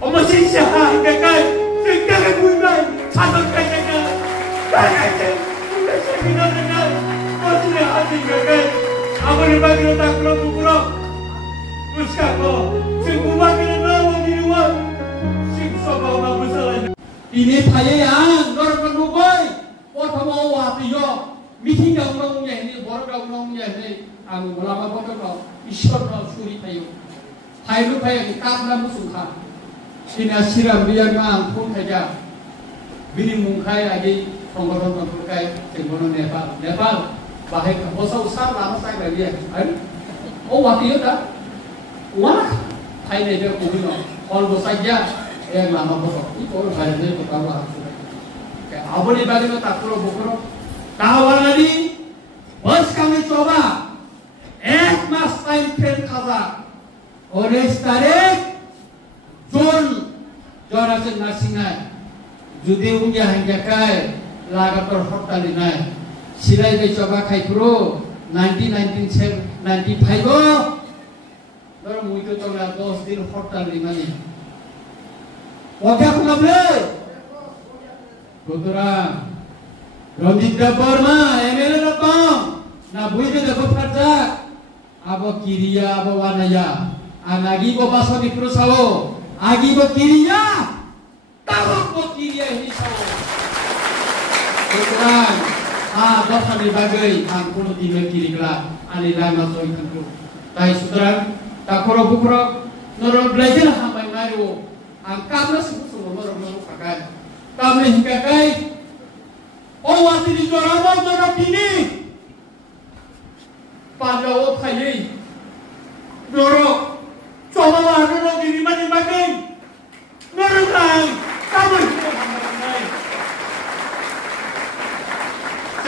어머 신시하 이까이 생각해 보이면 자석까지가 나가이제 생각이나는 어찌내 하시니까 아무리 막이로 다 끌어부끄러 무시하고 지금 막이로 나와 이리와 식소가 무서워 ini payah orang penubai, orang mau waktu yo, meeting dah orang ni, baru dah orang ni, aku lama baru dah, isyarat dah suri payah, payah payah kita musuh kan, ini asiram biar mang pun saja, bini mungkai lagi, pengorban mungkai, sembunyi Nepal, bahaya, masa usah lama saya lagi, oh waktu itu dah, wah, payah dia kubino, kalau saja yang lama pokok itu orang hari ini pertama harus kayak apa nih bagi lo tak perlu bukro kawal lagi bos kami coba mas time train kaza oleh tarik Jun Jonathan Nasingai judi unja hingga kai laga perhortan ini silai be coba kai pro 1995 orang mungkin tu lah 10 दिन hortan lima ni Wajah pengambil, Putra, Rondinda Burma, MLA datang, Nabui dia dapat kerja, abo kiriya, abo wanaya, anagi bo baso di perusahaan, agi bo kiriya, tahu bo kiriya ini sawo. Putra, dosa dibagai, angkul di kiri kelah, anilai masuk ikan tu. Tapi Putra, tak korok bukrok, nurul belajar hambai maru. Angkatlah semua orang pakai. Kami hingga kai. Oh waktu di Jorawan Jorok ini. Pada oh kaya. Jorok. Coba lah Jorok ini mana makan. Jorok kan. Kamu hingga hambai.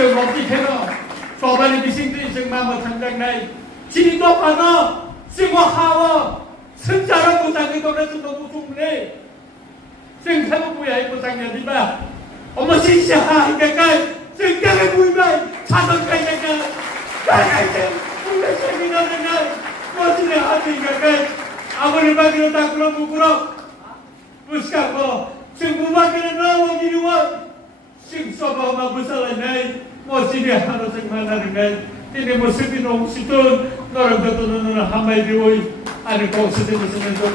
Sebab kita coba ni bising tu semua macam ni. Ciri tu apa? Semua hawa. Sejarah pusang itu dah sudah busuk ni. Sejarah punya pusang jadi bah. Omo sisa ikai. Sejarah punya cadang kaya kaya. Kaya kaya. Punya seminar dengan. Masih ada ikai. Awal bagi tak keluar bukurok. Puska ko. Semua kena nawa jiwa. Sing soba mabusala nai. Masih harus semana dengan. Ini masih bingung situ. Orang tu hamai dioi. Ada kau sedih sedih tu